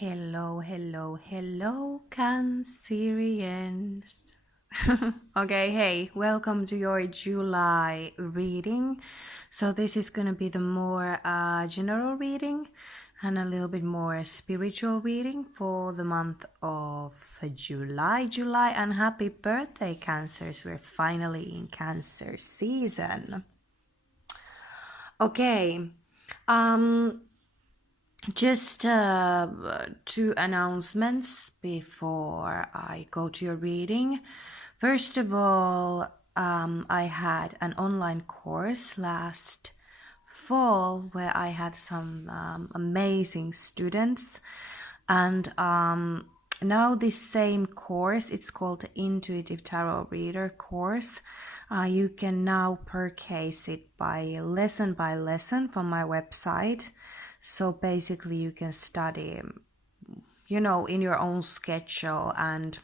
Hello, hello, hello, Cancerians. Okay, hey, welcome to your July reading. So this is gonna be the more general reading and a little bit more spiritual reading for the month of July, and happy birthday, Cancers. We're finally in Cancer season. Okay, um, just two announcements before I go to your reading. First of all, I had an online course last fall where I had some amazing students, and now this same course, it's called the Intuitive Tarot Reader course. You can now purchase it by lesson from my website. So basically you can study, in your own schedule, and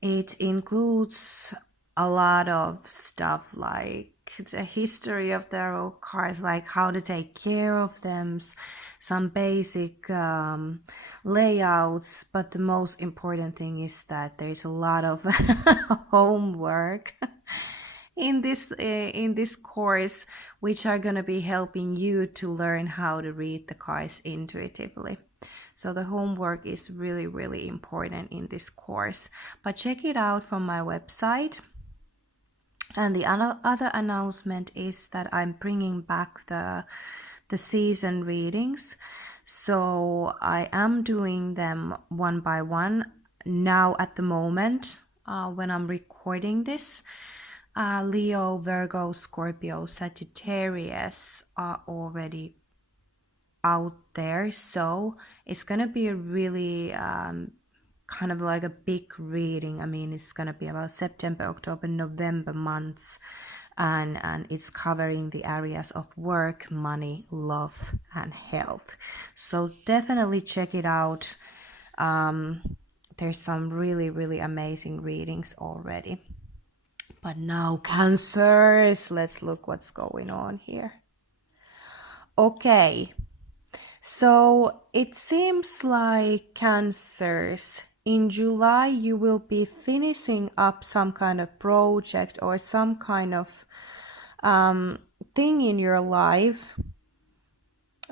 it includes a lot of stuff like the history of tarot cards, like how to take care of them, some basic layouts, but the most important thing is that there's a lot of homework in this course, which are going to be helping you to learn how to read the cards intuitively. So the homework is really, really important in this course, but check it out from my website. And the other announcement is that I'm bringing back the season readings. So I am doing them one by one now at the moment when I'm recording this. Leo, Virgo, Scorpio, Sagittarius are already out there, so it's gonna be a really kind of like a big reading. I mean, it's gonna be about September, October, November months, and it's covering the areas of work, money, love, and health. So definitely check it out. There's some really, really amazing readings already. But now, Cancers, let's look what's going on here. Okay, so it seems like, Cancers, in July you will be finishing up some kind of project or some kind of thing in your life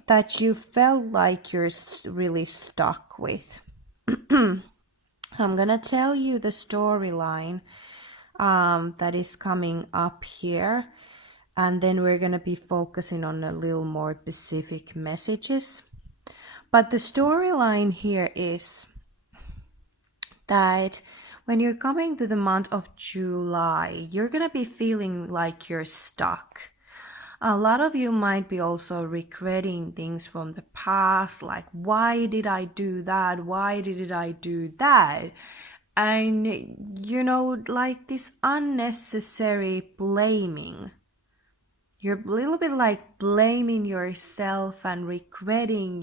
that you felt like you're really stuck with. I'm gonna tell you the storyline that is coming up here, and then we're going to be focusing on a little more specific messages. But the storyline here is that when you're coming to the month of July, you're going to be feeling like you're stuck. A lot of you might be also regretting things from the past, like, why did I do that? Why did I do that? And, like this unnecessary blaming. You're a little bit like blaming yourself and regretting,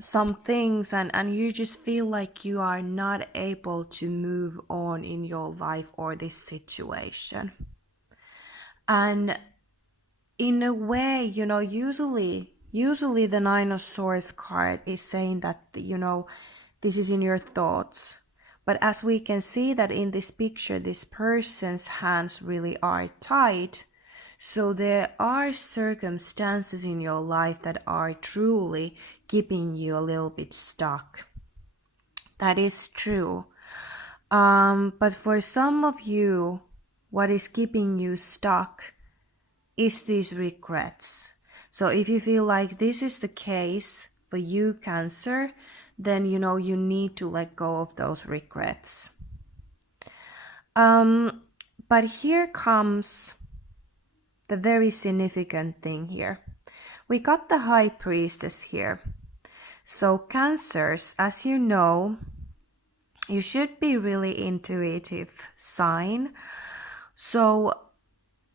some things, and you just feel like you are not able to move on in your life or this situation. And in a way, usually the Nine of Swords card is saying that, this is in your thoughts. But as we can see that in this picture, this person's hands really are tight. So there are circumstances in your life that are truly keeping you a little bit stuck. That is true. But for some of you, what is keeping you stuck is these regrets. So if you feel like this is the case for you, Cancer, then you need to let go of those regrets. But here comes the very significant thing here. We got the High Priestess here. So Cancers, as you know, you should be really intuitive sign. So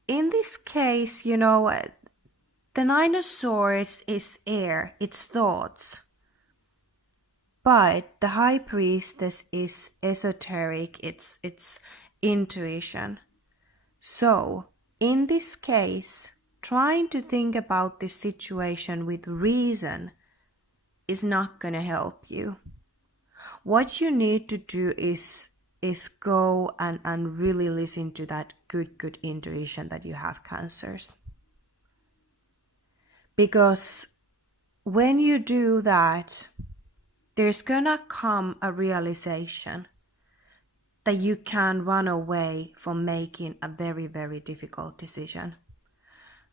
in this case, the Nine of Swords is air, it's thoughts. But the High Priestess is esoteric, it's intuition. So in this case, trying to think about this situation with reason is not going to help you. What you need to do is go and really listen to that good intuition that you have, Cancers. Because when you do that, there's gonna come a realization that you can run away from making a very, very difficult decision,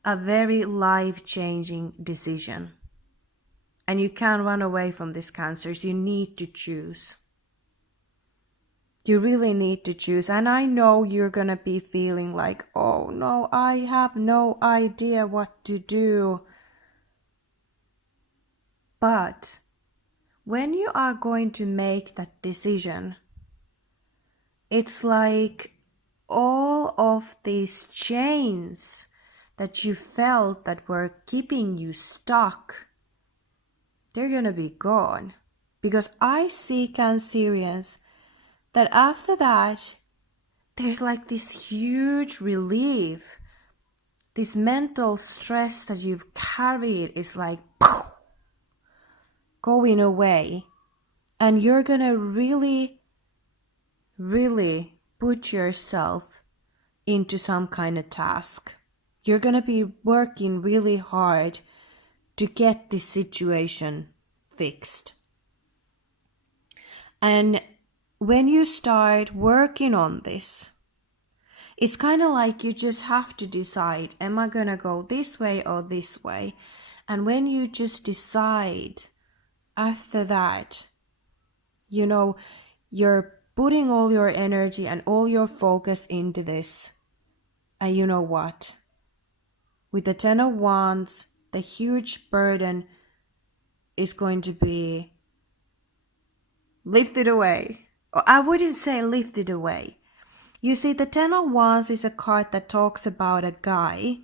a very life-changing decision. And you can't run away from this, Cancers. You need to choose. You really need to choose. And I know you're gonna be feeling like, oh no, I have no idea what to do. But when you are going to make that decision, it's like all of these chains that you felt that were keeping you stuck, they're gonna be gone. Because I see, Cancerians, that after that, there's like this huge relief. This mental stress that you've carried is like going away. And you're gonna really, really put yourself into some kind of task. You're gonna be working really hard to get this situation fixed. And when you start working on this, it's kind of like you just have to decide, am I gonna go this way or this way? And when you just decide, after that, you know, you're putting all your energy and all your focus into this. And you know what? With the Ten of Wands, the huge burden is going to be lifted away. Or I wouldn't say lifted away. You see, the Ten of Wands is a card that talks about a guy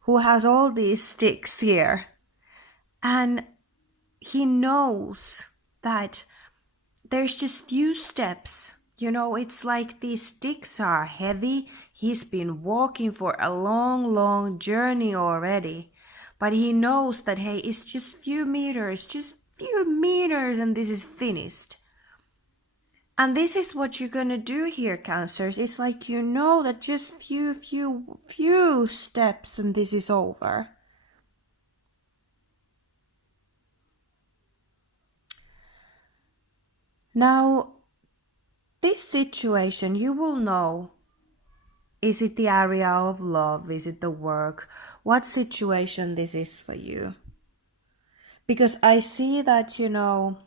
who has all these sticks here. And he knows that there's just few steps. You know, it's like these sticks are heavy. He's been walking for a long journey already. But he knows that, hey, it's just few meters and this is finished. And this is what you're gonna do here, Cancers. It's like you know that just few steps and this is over. Now, this situation, you will know, is it the area of love? Is it the work? What situation this is for you? Because I see that, you know,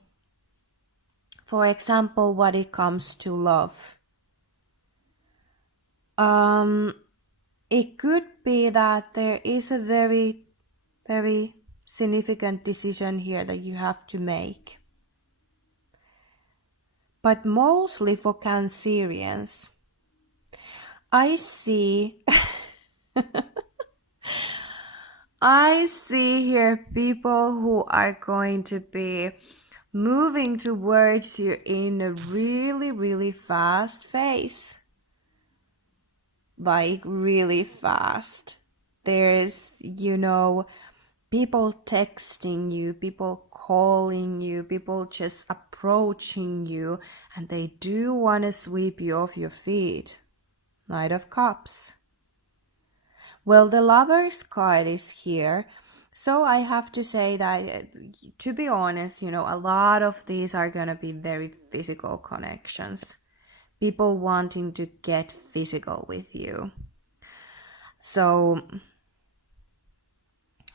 for example, when it comes to love, it could be that there is a very, very significant decision here that you have to make. But mostly for Cancerians, I see I see here people who are going to be moving towards you in a really fast pace. Like really fast. There's, you know, people texting you, people calling you, people just approaching you, and they do want to sweep you off your feet. Knight of Cups. Well, the Lover's card is here. So I have to say that, to be honest, you know, a lot of these are going to be very physical connections. People wanting to get physical with you. So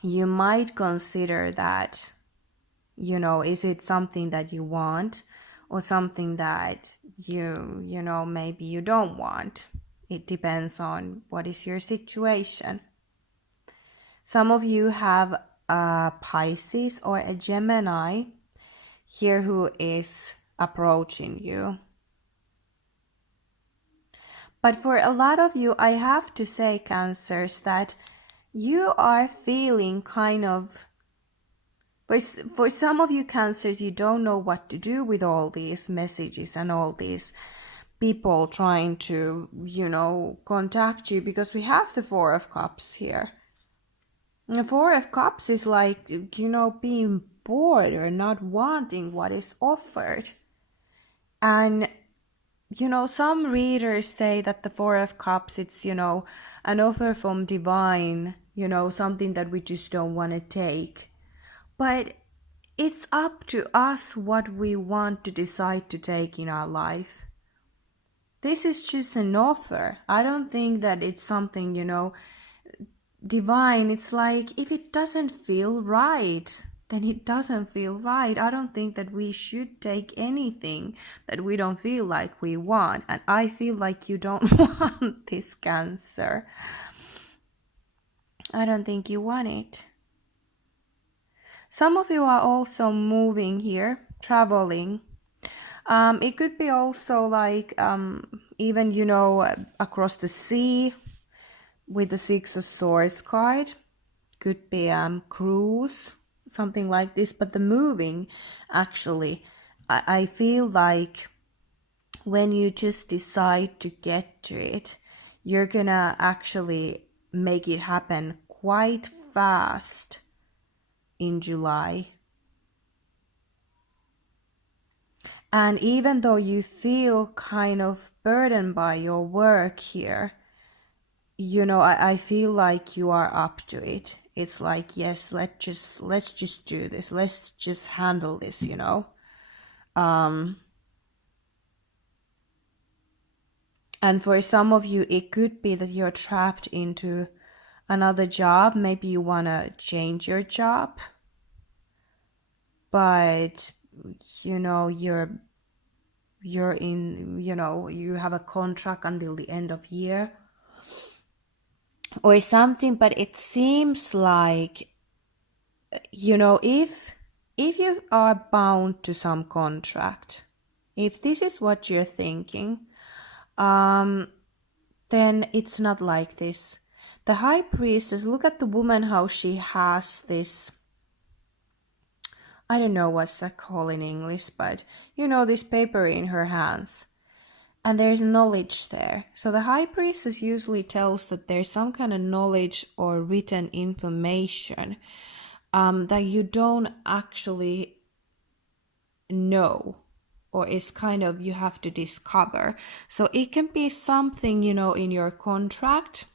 you might consider that, you know, is it something that you want or something that you know, maybe you don't want. It depends on what is your situation. Some of you have a Pisces or a Gemini here who is approaching you. But for a lot of you, I have to say, Cancers, that you are feeling kind of, for some of you Cancers, you don't know what to do with all these messages and all these people trying to, you know, contact you, because we have the Four of Cups here. The Four of Cups is like, being bored or not wanting what is offered. And, some readers say that the Four of Cups, it's, an offer from divine, something that we just don't want to take. But it's up to us what we want to decide to take in our life. This is just an offer. I don't think that it's something, divine. It's like if it doesn't feel right, then it doesn't feel right. I don't think that we should take anything that we don't feel like we want. And I feel like you don't want this, Cancer. I don't think you want it. Some of you are also moving here, traveling. It could be also like even, across the sea with the Six of Swords card. Could be cruise, something like this. But the moving, actually, I feel like when you just decide to get to it, you're gonna actually make it happen quite fast in July. And even though you feel kind of burdened by your work here, I feel like you are up to it. It's like, yes, let's just do this. Let's just handle this, And for some of you, it could be that you're trapped into another job. Maybe you want to change your job. But, you're in, you have a contract until the end of year or something. But it seems like, if you are bound to some contract, if this is what you're thinking, then it's not like this. The High Priestess, look at the woman, how she has this, I don't know what's that called in English, but this paper in her hands. And there's knowledge there. So the High Priestess usually tells that there's some kind of knowledge or written information that you don't actually know, or is kind of you have to discover. So it can be something, in your contract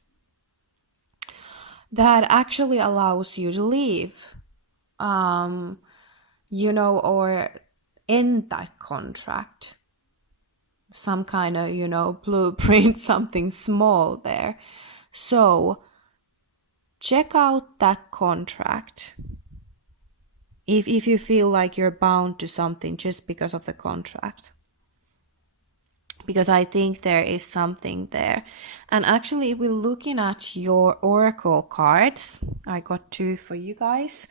that actually allows you to leave, or end that contract. Some kind of, blueprint, something small there. So check out that contract. If you feel like you're bound to something just because of the contract. Because I think there is something there. And actually, we're looking at your oracle cards. I got 2 for you guys.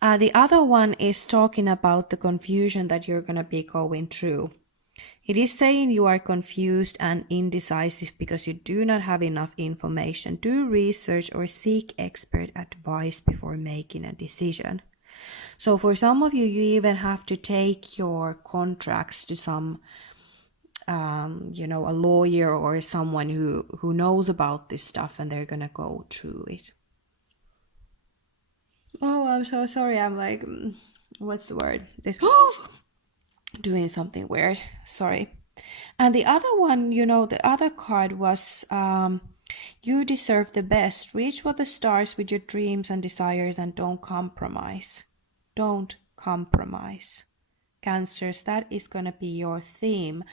The other one is talking about the confusion that you're going to be going through. It is saying you are confused and indecisive because you do not have enough information. Do research or seek expert advice before making a decision. So for some of you, you even have to take your contracts to some, a lawyer or someone who knows about this stuff, and they're going to go through it. Oh, I'm so sorry. I'm like, what's the word? This doing something weird. Sorry. And the other one, the other card was you deserve the best. Reach for the stars with your dreams and desires and don't compromise. Don't compromise. Cancers, that is going to be your theme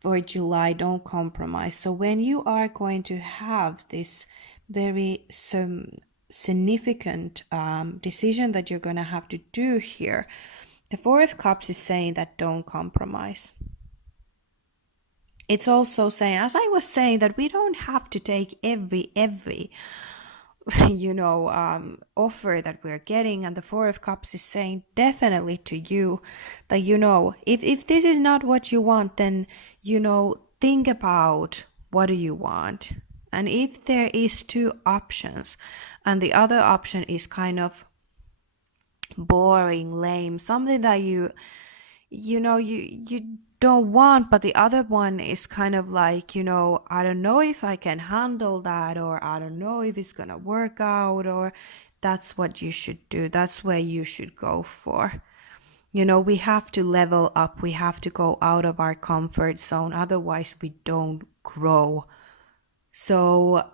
for July. Don't compromise. So when you are going to have this very significant decision that you're going to have to do here, the Four of Cups is saying that don't compromise. It's also saying, as I was saying, that we don't have to take every offer that we're getting. And the Four of Cups is saying definitely to you that, if this is not what you want, then, think about what do you want. And if there is 2 options and the other option is kind of boring, lame, something that you don't want, but the other one is kind of like, I don't know if I can handle that, or I don't know if it's gonna work out, or that's what you should do. That's where you should go for. You know, we have to level up. We have to go out of our comfort zone. Otherwise, we don't grow. So,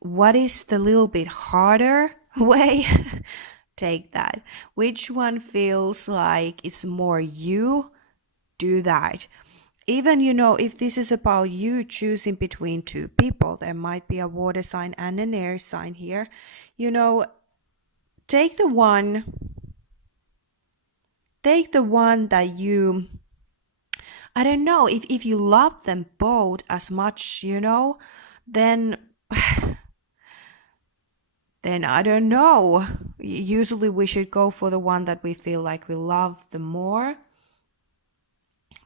what is the little bit harder way? Take that. Which one feels like it's more you? Do that. Even, you know, if this is about you choosing between two people, there might be a water sign and an air sign here. You know, take the one that you, I don't know, if you love them both as much, you know, then then I don't know. Usually we should go for the one that we feel like we love the more.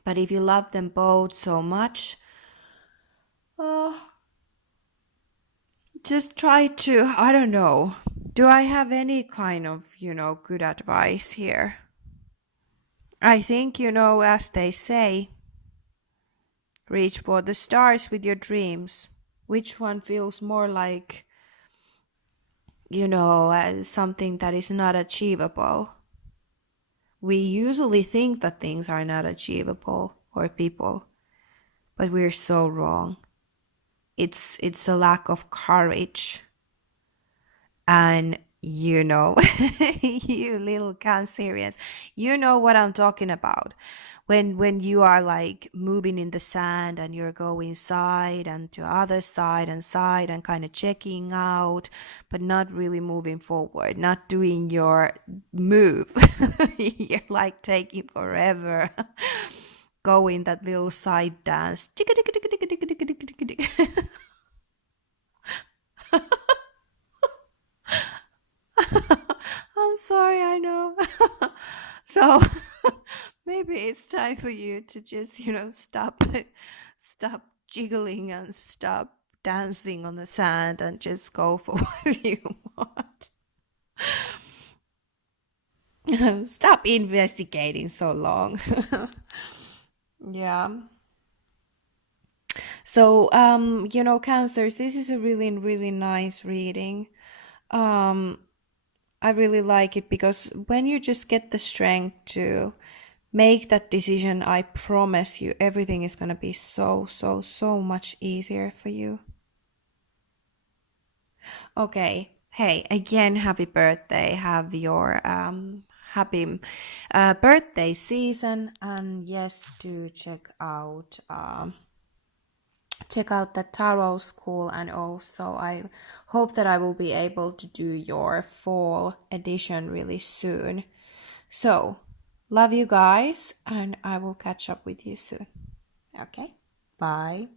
But if you love them both so much, uh, just try to, I don't know. Do I have any kind of, you know, good advice here? I think, you know, as they say, reach for the stars with your dreams. Which one feels more like, you know, something that is not achievable? We usually think that things are not achievable or people, but we're so wrong. It's a lack of courage. And you know, you little Cancerians, you know what I'm talking about. When you are like moving in the sand and you're going side and to other side and kind of checking out, but not really moving forward, not doing your move. You're like taking forever. Going that little side dance. I'm sorry, I know. So maybe it's time for you to just, you know, stop jiggling and stop dancing on the sand and just go for what you want. Stop investigating so long. Yeah. So, you know, Cancers, this is a really, really nice reading. Um, I really like it because when you just get the strength to make that decision, I promise you everything is going to be so, so, so much easier for you. Okay. Hey, again, happy birthday. Have your happy birthday season. And yes, do check out the tarot school, and also I hope that I will be able to do your fall edition really soon. So love you guys, and I will catch up with you soon. Okay, bye.